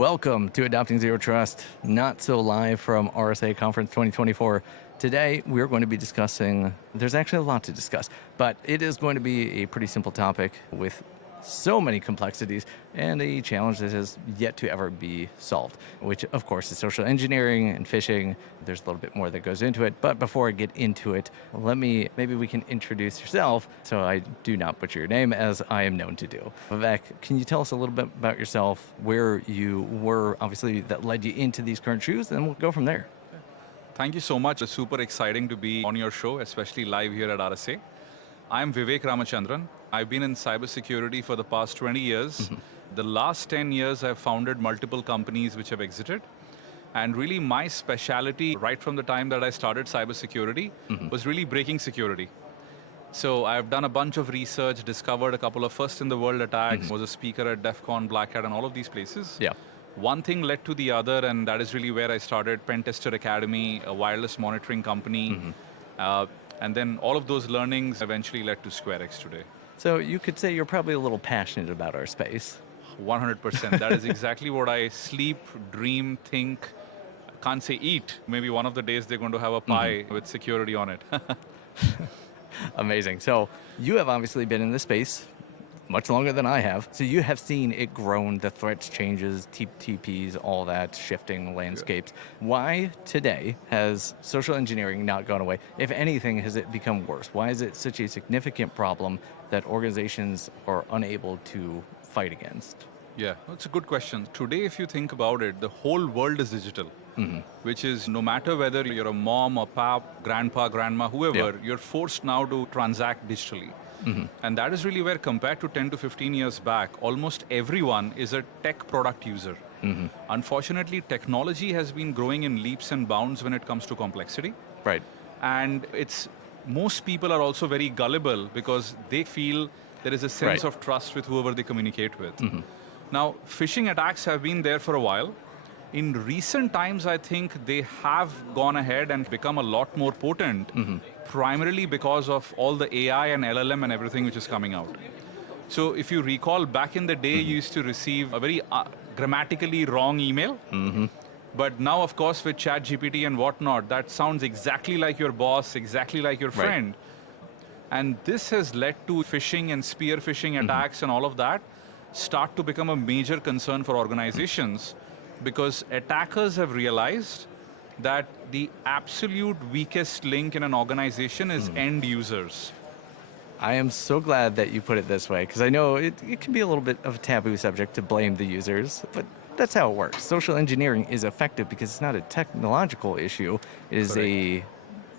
Welcome to Adopting Zero Trust, not so live from RSA Conference 2024. Today, we're going to be discussing, there's actually a lot to discuss, but it is going to be a pretty simple topic with so many complexities and a challenge that has yet to ever be solved, which of course is social engineering and phishing. There's a little bit more that goes into it, but before I get into it, maybe we can introduce yourself so I do not butcher your name as I am known to do. Vivek, can you tell us a little bit about yourself, where you were, obviously, that led you into these current shoes, and we'll go from there. Thank you so much. It's super exciting to be on your show, especially live here at RSA. I'm Vivek Ramachandran. I've been in cybersecurity for the past 20 years. The last 10 years, I've founded multiple companies which have exited. And really my specialty, right from the time that I started cybersecurity, was really breaking security. So I've done a bunch of research, discovered a couple of first-in-the-world attacks, was a speaker at DEF CON, Black Hat, and all of these places. Yeah. One thing led to the other, and that is really where I started Pen Tester Academy, a wireless monitoring company. And then all of those learnings eventually led to SquareX today. So you could say you're probably a little passionate about our space. 100%. That is exactly what I sleep, dream, think, can't say eat. Maybe one of the days they're going to have a pie with security on it. Amazing. So you have obviously been in this space much longer than I have. So you have seen it grown, the threats changes, TPs, all that, shifting landscapes. Yeah. Why today has social engineering not gone away? If anything, has it become worse? Why is it such a significant problem that organizations are unable to fight against? Yeah, that's a good question. Today, if you think about it, the whole world is digital, which is no matter whether you're a mom or pap, grandpa, grandma, whoever, you're forced now to transact digitally. And that is really where, compared to 10 to 15 years back, almost everyone is a tech product user. Unfortunately, technology has been growing in leaps and bounds when it comes to complexity. Right. And most people are also very gullible because they feel there is a sense of trust with whoever they communicate with. Now, phishing attacks have been there for a while. In recent times, I think they have gone ahead and become a lot more potent, primarily because of all the AI and LLM and everything which is coming out. So if you recall, back in the day, you used to receive a very grammatically wrong email. But now, of course, with ChatGPT and whatnot, that sounds exactly like your boss, exactly like your friend. And this has led to phishing and spear phishing attacks and all of that start to become a major concern for organizations because attackers have realized that the absolute weakest link in an organization is end users. I am so glad that you put it this way, because I know it can be a little bit of a taboo subject to blame the users, but that's how it works. Social engineering is effective because it's not a technological issue. It is a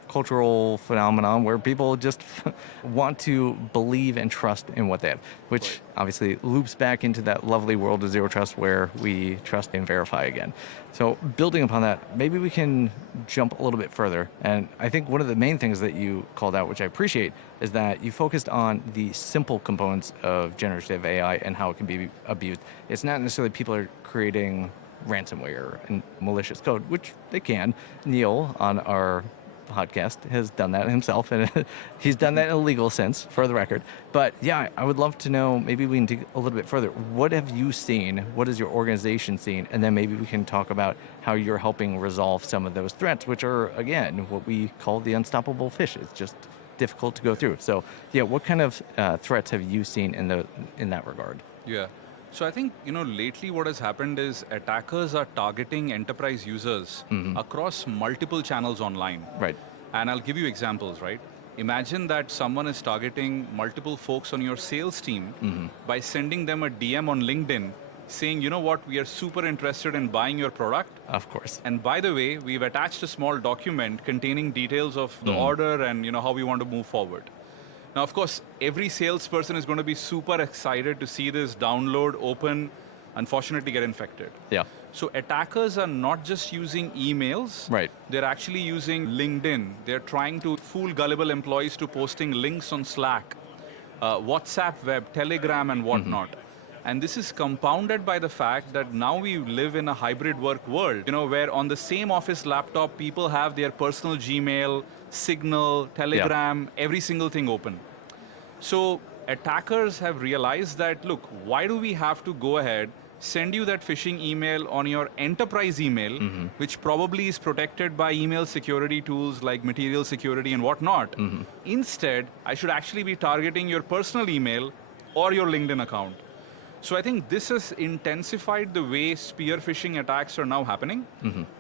cultural phenomenon where people just want to believe and trust in what they have, which obviously loops back into that lovely world of zero trust where we trust and verify again. So building upon that, maybe we can jump a little bit further. And I think one of the main things that you called out, which I appreciate, is that you focused on the simple components of generative AI and how it can be abused. It's not necessarily people are creating ransomware and malicious code, which they can. Neil on our podcast has done that himself, and he's done that in a legal sense, for the record. But yeah, I would love to know, maybe we can dig a little bit further. What have you seen? What has your organization seen? And then maybe we can talk about how you're helping resolve some of those threats, which are, again, what we call the unstoppable fish. It's just difficult to go through. So yeah, what kind of threats have you seen in that regard? Yeah. So I think, lately what has happened is attackers are targeting enterprise users across multiple channels online. Right. And I'll give you examples, right? Imagine that someone is targeting multiple folks on your sales team by sending them a DM on LinkedIn saying, you know what, we are super interested in buying your product. Of course. And by the way, we've attached a small document containing details of the order and how we want to move forward. Now, of course, every salesperson is going to be super excited to see this download, open, unfortunately get infected. Yeah. So attackers are not just using emails. Right. They're actually using LinkedIn. They're trying to fool gullible employees to posting links on Slack, WhatsApp web, Telegram, and whatnot. And this is compounded by the fact that now we live in a hybrid work world, where on the same office laptop, people have their personal Gmail, Signal, Telegram, every single thing open. So attackers have realized that, look, why do we have to go ahead, send you that phishing email on your enterprise email, which probably is protected by email security tools like material security and whatnot. Instead, I should actually be targeting your personal email or your LinkedIn account. So I think this has intensified the way spear phishing attacks are now happening.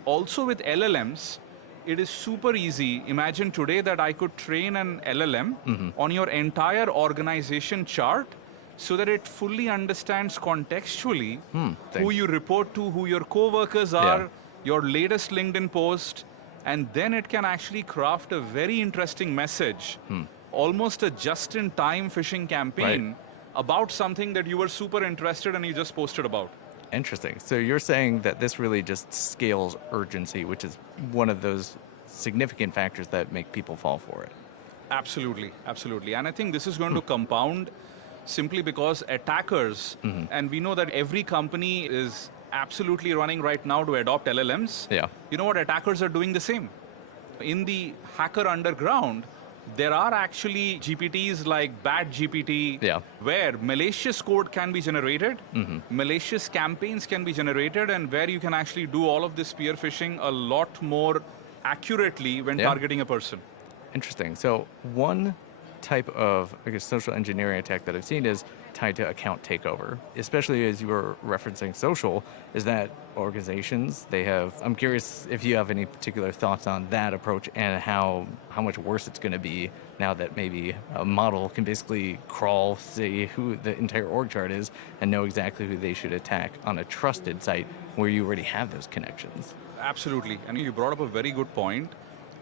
Also with LLMs, it is super easy. Imagine today that I could train an LLM on your entire organization chart so that it fully understands contextually who you report to, who your coworkers are, your latest LinkedIn post, and then it can actually craft a very interesting message, almost a just-in-time phishing campaign about something that you were super interested and you just posted about. Interesting. So you're saying that this really just scales urgency, which is one of those significant factors that make people fall for it. Absolutely, absolutely. And I think this is going to compound simply because attackers, and we know that every company is absolutely running right now to adopt LLMs. Yeah. You know what? Attackers are doing the same. In the hacker underground, there are actually GPTs like Bad GPT, where malicious code can be generated, malicious campaigns can be generated, and where you can actually do all of this spear phishing a lot more accurately when targeting a person. Interesting. So one type of, I guess, social engineering attack that I've seen is tied to account takeover, especially as you were referencing social, is that organizations, they have, I'm curious if you have any particular thoughts on that approach and how much worse it's going to be now that maybe a model can basically crawl, see who the entire org chart is and know exactly who they should attack on a trusted site where you already have those connections. Absolutely. And you brought up a very good point.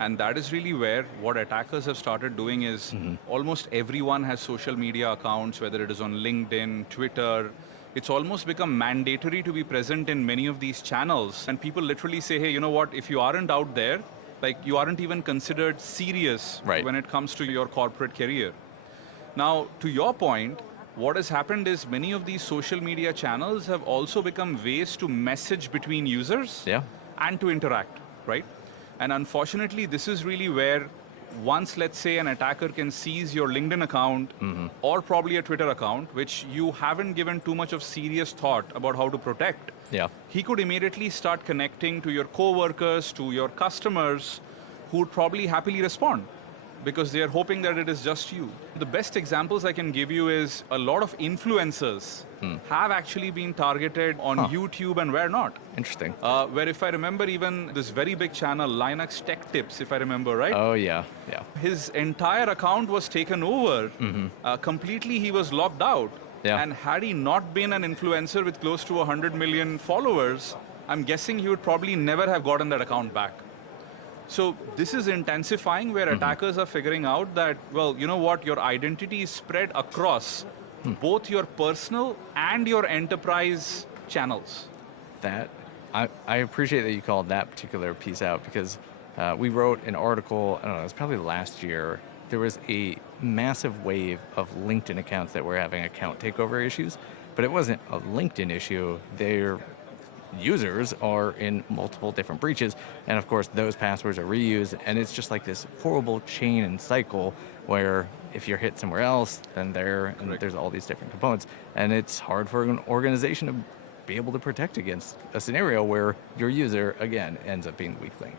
And that is really where what attackers have started doing is almost everyone has social media accounts, whether it is on LinkedIn, Twitter. It's almost become mandatory to be present in many of these channels. And people literally say, hey, you know what, if you aren't out there, like you aren't even considered serious when it comes to your corporate career. Now, to your point, what has happened is many of these social media channels have also become ways to message between users and to interact, right? And unfortunately, this is really where once, let's say, an attacker can seize your LinkedIn account or probably a Twitter account, which you haven't given too much of serious thought about how to protect, he could immediately start connecting to your coworkers, to your customers, who would probably happily respond because they are hoping that it is just you. The best examples I can give you is a lot of influencers have actually been targeted on YouTube and where not. Interesting. Where if I remember even this very big channel, Linux Tech Tips, if I remember right. Oh, yeah. His entire account was taken over. Completely he was locked out. And had he not been an influencer with close to 100 million followers, I'm guessing he would probably never have gotten that account back. So this is intensifying where attackers are figuring out that, well, you know what, your identity is spread across both your personal and your enterprise channels. That, I appreciate that you called that particular piece out because we wrote an article, I don't know, it was probably last year. There was a massive wave of LinkedIn accounts that were having account takeover issues, but it wasn't a LinkedIn issue. They're users are in multiple different breaches, and of course those passwords are reused, and it's just like this horrible chain and cycle where if you're hit somewhere else, then there's all these different components, and it's hard for an organization to be able to protect against a scenario where your user again ends up being the weak link.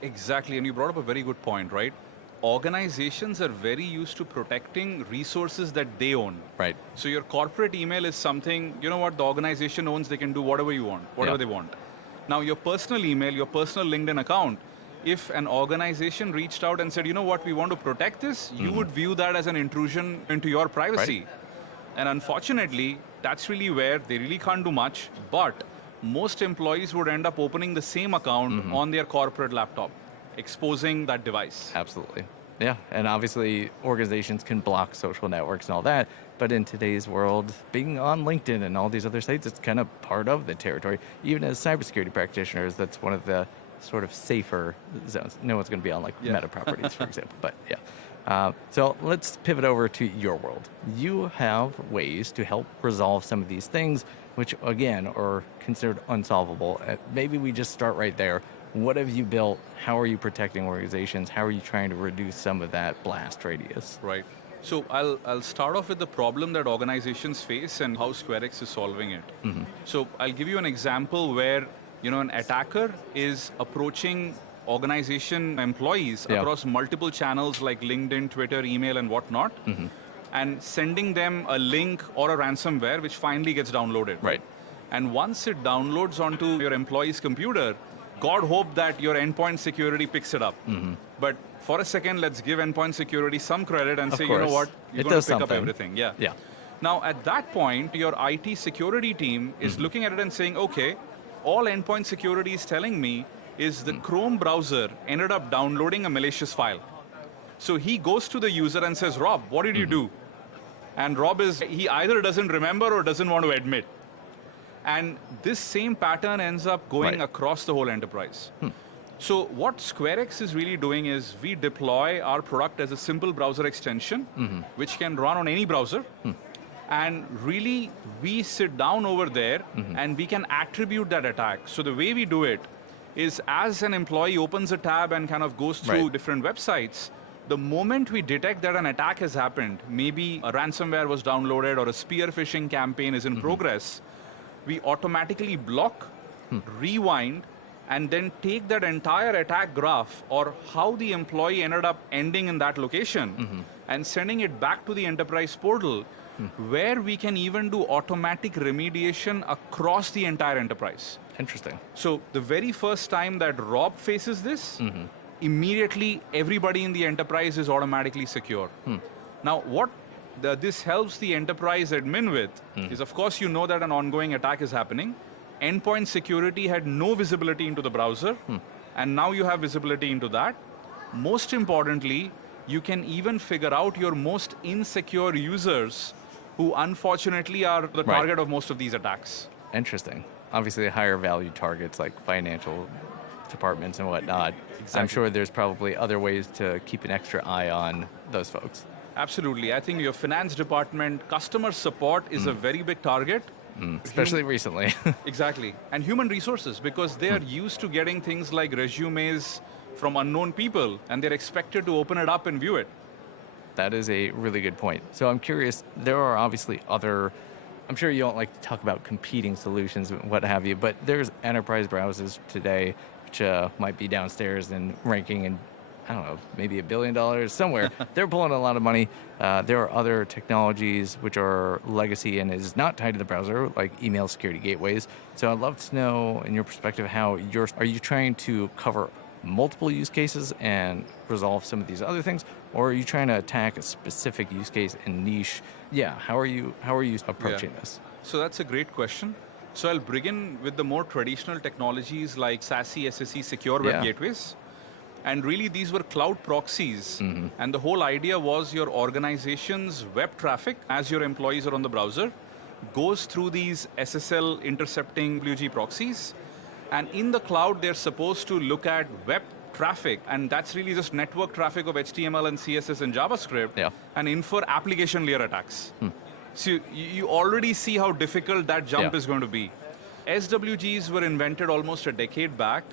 Exactly, and you brought up a very good point, right? Organizations are very used to protecting resources that they own. Right. So your corporate email is something, you know what, the organization owns, they can do whatever you want, whatever they want. Now your personal email, your personal LinkedIn account, if an organization reached out and said, you know what, we want to protect this, you would view that as an intrusion into your privacy. And unfortunately, that's really where they really can't do much, but most employees would end up opening the same account on their corporate laptop, exposing that device. Absolutely. Yeah, and obviously organizations can block social networks and all that, but in today's world, being on LinkedIn and all these other sites, it's kind of part of the territory. Even as cybersecurity practitioners, that's one of the sort of safer zones. No one's going to be on like Meta properties, for example, but yeah. So let's pivot over to your world. You have ways to help resolve some of these things, which again are considered unsolvable. Maybe we just start right there. What have you built? How are you protecting organizations? How are you trying to reduce some of that blast radius? Right. So I'll start off with the problem that organizations face and how SquareX is solving it. So I'll give you an example where an attacker is approaching organization employees Yeah. across multiple channels like LinkedIn, Twitter, email, and whatnot, and sending them a link or a ransomware which finally gets downloaded. Right. And once it downloads onto your employee's computer, God hope that your endpoint security picks it up. But for a second, let's give endpoint security some credit and Of say, course. you know what, you're It going does to pick up something. everything. Yeah. Yeah. Now, at that point, your IT security team is looking at it and saying, okay, all endpoint security is telling me is the Chrome browser ended up downloading a malicious file. So he goes to the user and says, Rob, what did you do? And Rob he either doesn't remember or doesn't want to admit. And this same pattern ends up going Right. across the whole enterprise. So what SquareX is really doing is we deploy our product as a simple browser extension, which can run on any browser. And really, we sit down over there and we can attribute that attack. So the way we do it is as an employee opens a tab and kind of goes through Right. different websites, the moment we detect that an attack has happened, maybe a ransomware was downloaded or a spear phishing campaign is in progress, we automatically block, rewind, and then take that entire attack graph or how the employee ended up ending in that location and sending it back to the enterprise portal where we can even do automatic remediation across the entire enterprise. Interesting. So the very first time that Rob faces this, immediately everybody in the enterprise is automatically secure. Now, what this helps the enterprise admin with is, of course, you know that an ongoing attack is happening. Endpoint security had no visibility into the browser, and now you have visibility into that. Most importantly, you can even figure out your most insecure users who unfortunately are the Right. target of most of these attacks. Interesting. Obviously, higher value targets like financial departments and whatnot. I'm sure there's probably other ways to keep an extra eye on those folks. Absolutely. I think your finance department, customer support is a very big target. Especially recently. Exactly. And human resources, because they are used to getting things like resumes from unknown people, and they're expected to open it up and view it. That is a really good point. So I'm curious, there are obviously other, I'm sure you don't like to talk about competing solutions and what have you, but there's enterprise browsers today, which might be downstairs and ranking in, I don't know, maybe $1 billion somewhere. They're pulling a lot of money. There are other technologies which are legacy and is not tied to the browser, like email security gateways. So I'd love to know, in your perspective, how are you trying to cover multiple use cases and resolve some of these other things, or are you trying to attack a specific use case and niche? Yeah, how are you approaching this? So that's a great question. So I'll begin with the more traditional technologies like SASE, SSE, secure web Yeah. gateways. And really, these were cloud proxies. And the whole idea was your organization's web traffic, as your employees are on the browser, goes through these SSL intercepting WG proxies. And in the cloud, they're supposed to look at web traffic. And that's really just network traffic of HTML and CSS and JavaScript, Yeah. and infer application layer attacks. So you already see how difficult that jump Yeah. is going to be. SWGs were invented almost a decade back.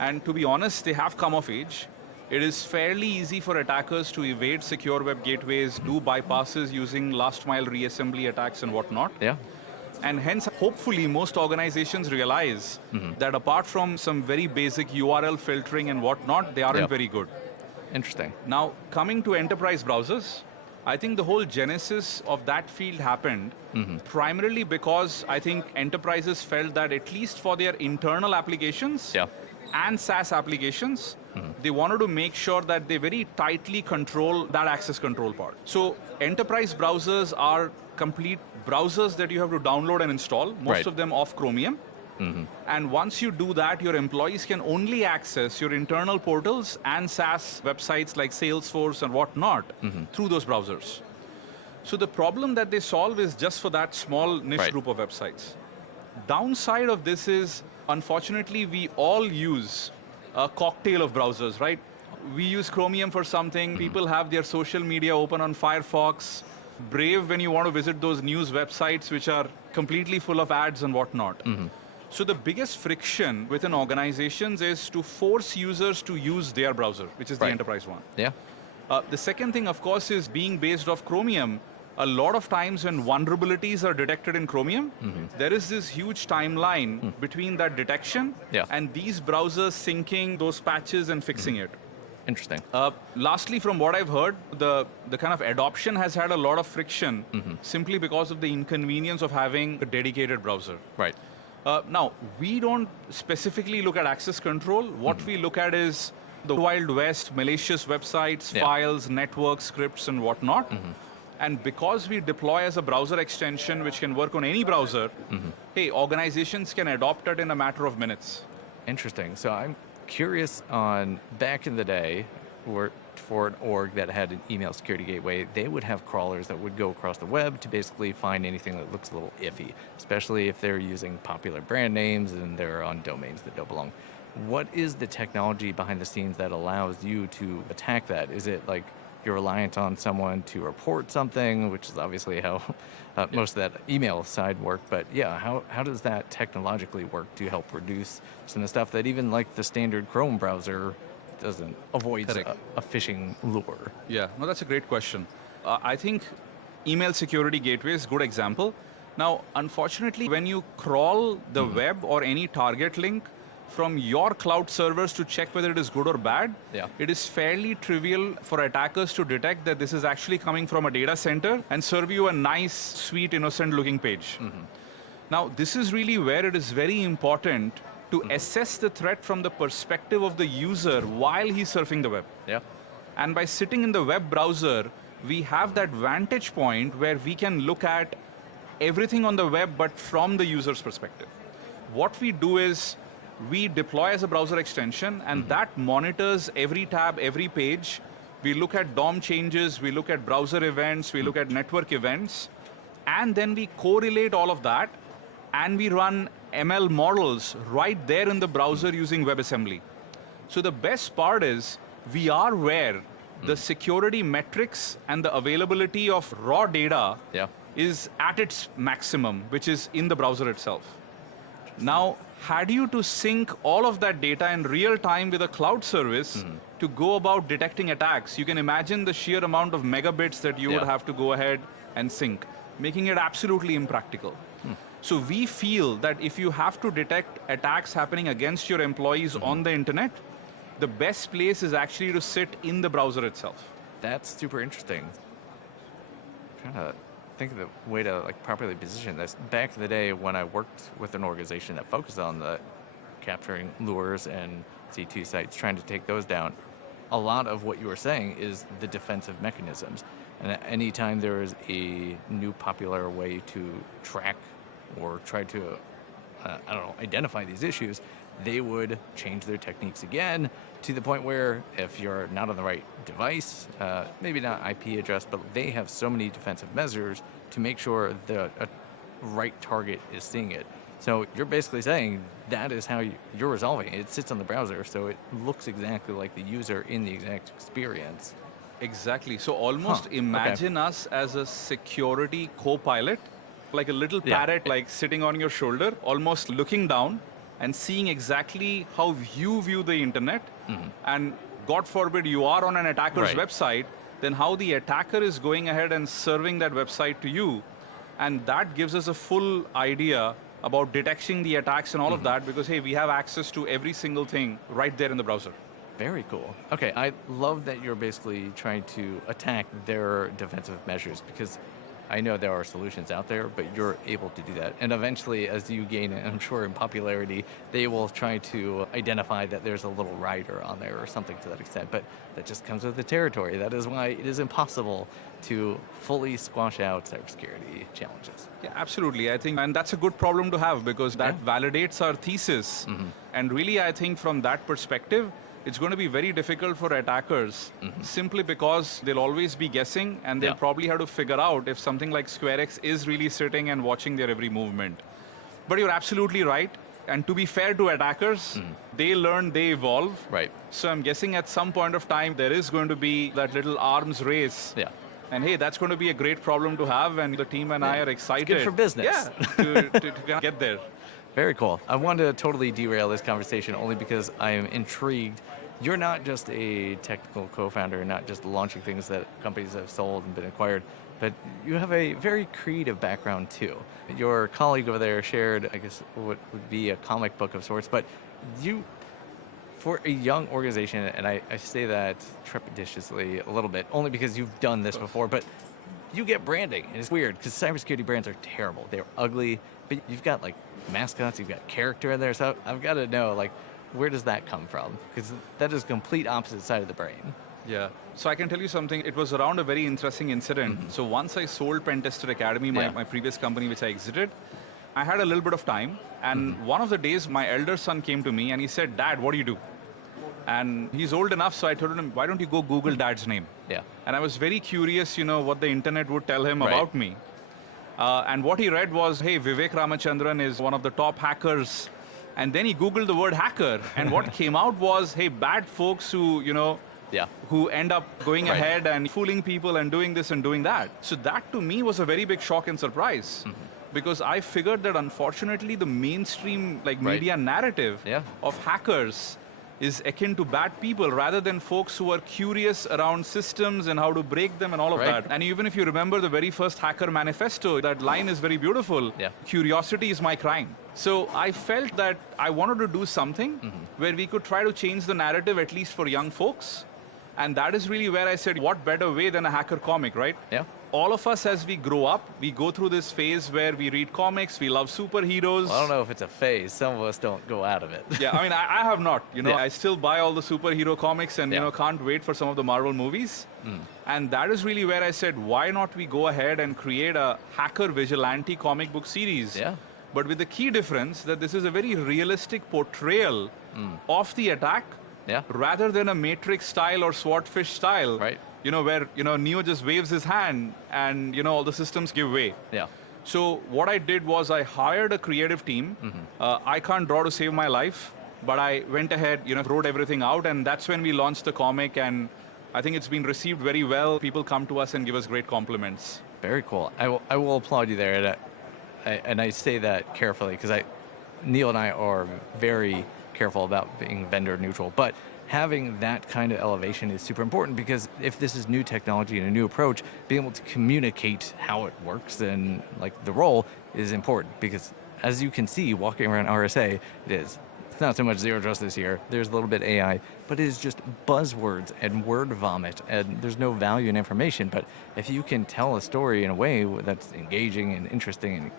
And to be honest, they have come of age. It is fairly easy for attackers to evade secure web gateways, do bypasses using last mile reassembly attacks and whatnot. Yeah. And hence, hopefully, most organizations realize that apart from some very basic URL filtering and whatnot, they aren't Yep. very good. Interesting. Now, coming to enterprise browsers, I think the whole genesis of that field happened primarily because I think enterprises felt that at least for their internal applications, Yeah. and SaaS applications, they wanted to make sure that they very tightly control that access control part. So enterprise browsers are complete browsers that you have to download and install, most Right. of them off Chromium. And once you do that, your employees can only access your internal portals and SaaS websites like Salesforce and whatnot through those browsers. So the problem that they solve is just for that small niche Right. group of websites. Downside of this is, unfortunately, we all use a cocktail of browsers, right? We use Chromium for something. People have their social media open on Firefox. Brave when you want to visit those news websites which are completely full of ads and whatnot. So the biggest friction within organizations is to force users to use their browser, which is the Right. enterprise one. Yeah. The second thing, of course, is being based off Chromium. A lot of times when vulnerabilities are detected in Chromium, there is this huge timeline between that detection Yeah. and these browsers syncing those patches and fixing it. Interesting. Lastly, from what I've heard, the kind of adoption has had a lot of friction simply because of the inconvenience of having a dedicated browser. Right. Now, we don't specifically look at access control. What we look at is the Wild West, malicious websites, Yeah. files, networks, scripts, and whatnot. And because we deploy as a browser extension which can work on any browser, hey, organizations can adopt it in a matter of minutes. Interesting. So I'm curious on back in the day, for an org that had an email security gateway, they would have crawlers that would go across the web to basically find anything that looks a little iffy, especially if they're using popular brand names and they're on domains that don't belong. What is the technology behind the scenes that allows you to attack that? Is it like you're reliant on someone to report something, which is obviously how most of that email side work, but yeah, how does that technologically work to help reduce some of the stuff that even like the standard Chrome browser doesn't avoid a phishing lure? Yeah, no, that's a great question. I think email security gateway is a good example. Now, unfortunately, when you crawl the web or any target link from your cloud servers to check whether it is good or bad, it is fairly trivial for attackers to detect that this is actually coming from a data center and serve you a nice, sweet, innocent-looking page. Now, this is really where it is very important to assess the threat from the perspective of the user while he's surfing the web. Yeah. And by sitting in the web browser, we have that vantage point where we can look at everything on the web, but from the user's perspective. What we do is we deploy as a browser extension, and that monitors every tab, every page. We look at DOM changes, we look at browser events, we look at network events, and then we correlate all of that, and we run ML models right there in the browser using WebAssembly. So the best part is we are where the security metrics and the availability of raw data is at its maximum, which is in the browser itself. Now, had you to sync all of that data in real time with a cloud service to go about detecting attacks, you can imagine the sheer amount of megabits that you would have to go ahead and sync, making it absolutely impractical. So we feel that if you have to detect attacks happening against your employees on the internet, the best place is actually to sit in the browser itself. That's super interesting. I'm trying to think of the way to like properly position this. Back in the day when I worked with an organization that focused on the capturing lures and C2 sites, trying to take those down, a lot of what you were saying is the defensive mechanisms. And anytime there is a new popular way to track or try to, identify these issues, they would change their techniques again to the point where if you're not on the right device, maybe not IP address, but they have so many defensive measures to make sure the right target is seeing it. So you're basically saying that is how you're resolving it. It sits on the browser, so it looks exactly like the user in the exact experience. Exactly. So almost imagine us as a security co-pilot, like a little parrot, like sitting on your shoulder, almost looking down and seeing exactly how you view the internet. And God forbid you are on an attacker's website, then how the attacker is going ahead and serving that website to you. And that gives us a full idea about detecting the attacks and all of that, because hey, we have access to every single thing right there in the browser. Very cool. Okay, I love that you're basically trying to attack their defensive measures, because I know there are solutions out there, but you're able to do that. And eventually, as you gain, I'm sure, in popularity, they will try to identify that there's a little rider on there or something to that extent. But that just comes with the territory. That is why it is impossible to fully squash out cybersecurity challenges. Yeah, absolutely. I think, and that's a good problem to have, because that validates our thesis. And really, I think from that perspective, it's going to be very difficult for attackers simply because they'll always be guessing, and they'll probably have to figure out if something like SquareX is really sitting and watching their every movement. But you're absolutely right. And to be fair to attackers, they learn, they evolve. Right. So I'm guessing at some point of time, there is going to be that little arms race. Yeah. And hey, that's going to be a great problem to have, and the team and I are excited. It's good for business. Yeah, to get there. Very cool. I wanted to totally derail this conversation only because I am intrigued. you're not just a technical co-founder, not just launching things that companies have sold and been acquired, but you have a very creative background too. Your colleague over there shared, I guess, what would be a comic book of sorts, but you, for a young organization, and I say that trepidatiously a little bit, only because you've done this before, but you get branding, and it's weird, because cybersecurity brands are terrible. They're ugly, but you've got like mascots, you've got character in there, so I've got to know, like, where does that come from? Because that is complete opposite side of the brain. Yeah. So I can tell you something. It was around a very interesting incident. So once I sold Pentester Academy, my previous company, which I exited, I had a little bit of time. And one of the days, my elder son came to me and he said, "Dad, what do you do?" And he's old enough, so I told him, "Why don't you go Google Dad's name?" Yeah. And I was very curious, what the internet would tell him about me. And what he read was, "Hey, Vivek Ramachandran is one of the top hackers." And then he Googled the word hacker. And what came out was, hey, bad folks who, who end up going ahead and fooling people and doing this and doing that. So that to me was a very big shock and surprise. Because I figured that unfortunately the mainstream media narrative of hackers is akin to bad people rather than folks who are curious around systems and how to break them and all of that. And even if you remember the very first hacker manifesto, that line is very beautiful. Curiosity is my crime. So I felt that I wanted to do something where we could try to change the narrative, at least for young folks. And that is really where I said, what better way than a hacker comic, right? Yeah. All of us, as we grow up, we go through this phase where we read comics, we love superheroes. Well, I don't know if it's a phase. Some of us don't go out of it. Yeah, I mean, I have not. I still buy all the superhero comics and, can't wait for some of the Marvel movies. And that is really where I said, why not we go ahead and create a hacker vigilante comic book series? Yeah. But with the key difference that this is a very realistic portrayal of the attack rather than a Matrix style or Swordfish style. Right. Where, Neo just waves his hand and, all the systems give way. Yeah. So what I did was I hired a creative team. I can't draw to save my life, but I went ahead, wrote everything out, and that's when we launched the comic, and I think it's been received very well. People come to us and give us great compliments. Very cool. I will applaud you there, and I say that carefully because Neil and I are very careful about being vendor neutral, but having that kind of elevation is super important because if this is new technology and a new approach, being able to communicate how it works and the role is important because as you can see, walking around RSA, it's not so much zero trust this year. There's a little bit AI, but it is just buzzwords and word vomit, and there's no value in information. But if you can tell a story in a way that's engaging and interesting and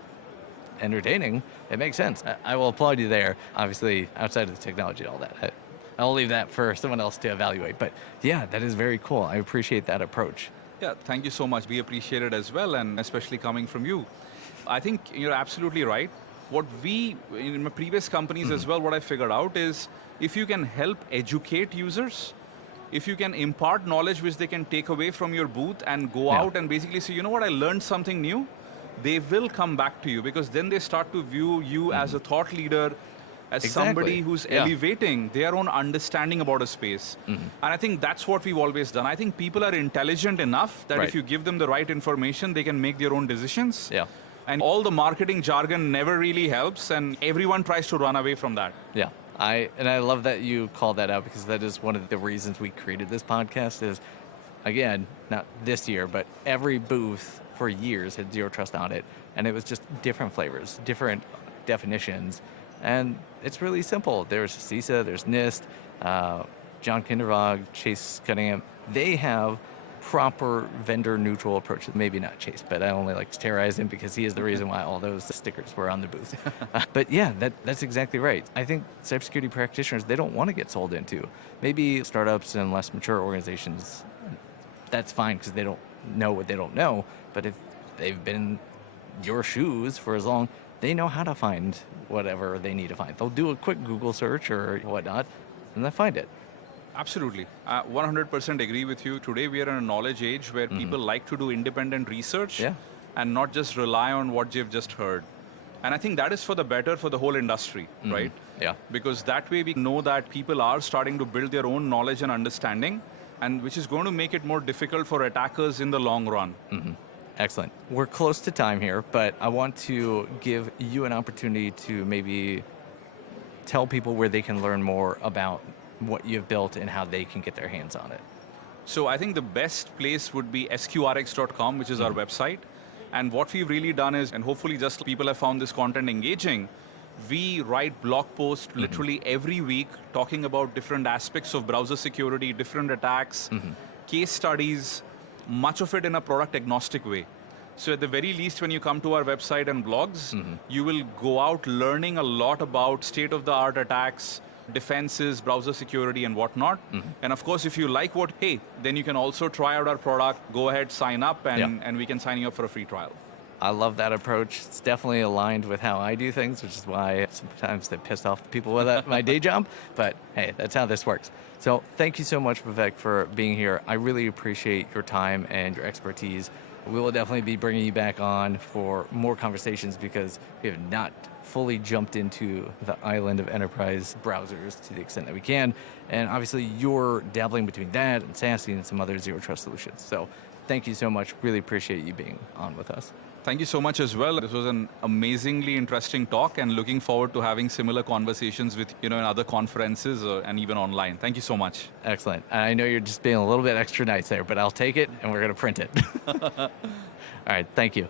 entertaining, it makes sense. I will applaud you there. Obviously, outside of the technology and all that, I'll leave that for someone else to evaluate. But yeah, that is very cool. I appreciate that approach. Yeah, thank you so much. We appreciate it as well, and especially coming from you. I think you're absolutely right. What we, in my previous companies as well, what I figured out is if you can help educate users, if you can impart knowledge which they can take away from your booth and go out and basically say, you know what, I learned something new, they will come back to you because then they start to view you as a thought leader, as somebody who's elevating their own understanding about a space. And I think that's what we've always done. I think people are intelligent enough that if you give them the right information, they can make their own decisions. Yeah. And all the marketing jargon never really helps, and everyone tries to run away from that. Yeah. I love that you called that out because that is one of the reasons we created this podcast is, again, not this year, but every booth for years had zero trust on it. And it was just different flavors, different definitions. And it's really simple. There's CISA, there's NIST, John Kindervag, Chase Cunningham. They have proper vendor neutral approach. Maybe not Chase, but I only like to terrorize him because he is the reason why all those stickers were on the booth. But yeah, that's exactly right. I think cybersecurity practitioners, they don't want to get sold into. Maybe startups and less mature organizations, that's fine because they don't know what they don't know. But if they've been in your shoes for as long, they know how to find whatever they need to find. They'll do a quick Google search or whatnot, and they'll find it. Absolutely. 100% agree with you. Today we are in a knowledge age where people like to do independent research and not just rely on what they've just heard. And I think that is for the better for the whole industry, right? Yeah. Because that way we know that people are starting to build their own knowledge and understanding, and which is going to make it more difficult for attackers in the long run. Excellent. We're close to time here, but I want to give you an opportunity to maybe tell people where they can learn more about what you've built and how they can get their hands on it? So I think the best place would be sqrx.com, which is our website. And what we've really done is, and hopefully just people have found this content engaging, we write blog posts literally every week talking about different aspects of browser security, different attacks, case studies, much of it in a product agnostic way. So at the very least, when you come to our website and blogs, you will go out learning a lot about state-of-the-art attacks, defenses, browser security, and whatnot. And of course, if you like then you can also try out our product, go ahead, sign up, and we can sign you up for a free trial. I love that approach. It's definitely aligned with how I do things, which is why sometimes they piss off people with my day job. But hey, that's how this works. So thank you so much, Vivek, for being here. I really appreciate your time and your expertise. We will definitely be bringing you back on for more conversations because we have not fully jumped into the island of enterprise browsers to the extent that we can. And obviously, you're dabbling between that and SASE and some other zero trust solutions. So thank you so much. Really appreciate you being on with us. Thank you so much as well. This was an amazingly interesting talk and looking forward to having similar conversations with, in other conferences and even online. Thank you so much. Excellent. I know you're just being a little bit extra nice there, but I'll take it and we're going to print it. All right. Thank you.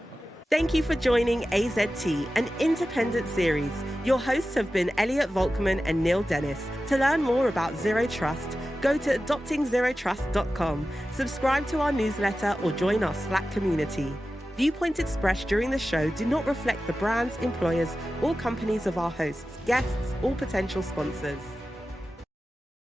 Thank you for joining AZT, an independent series. Your hosts have been Elliot Volkman and Neil Dennis. To learn more about Zero Trust, go to adoptingzerotrust.com, subscribe to our newsletter, or join our Slack community. Viewpoints expressed during the show do not reflect the brands, employers, or companies of our hosts, guests, or potential sponsors.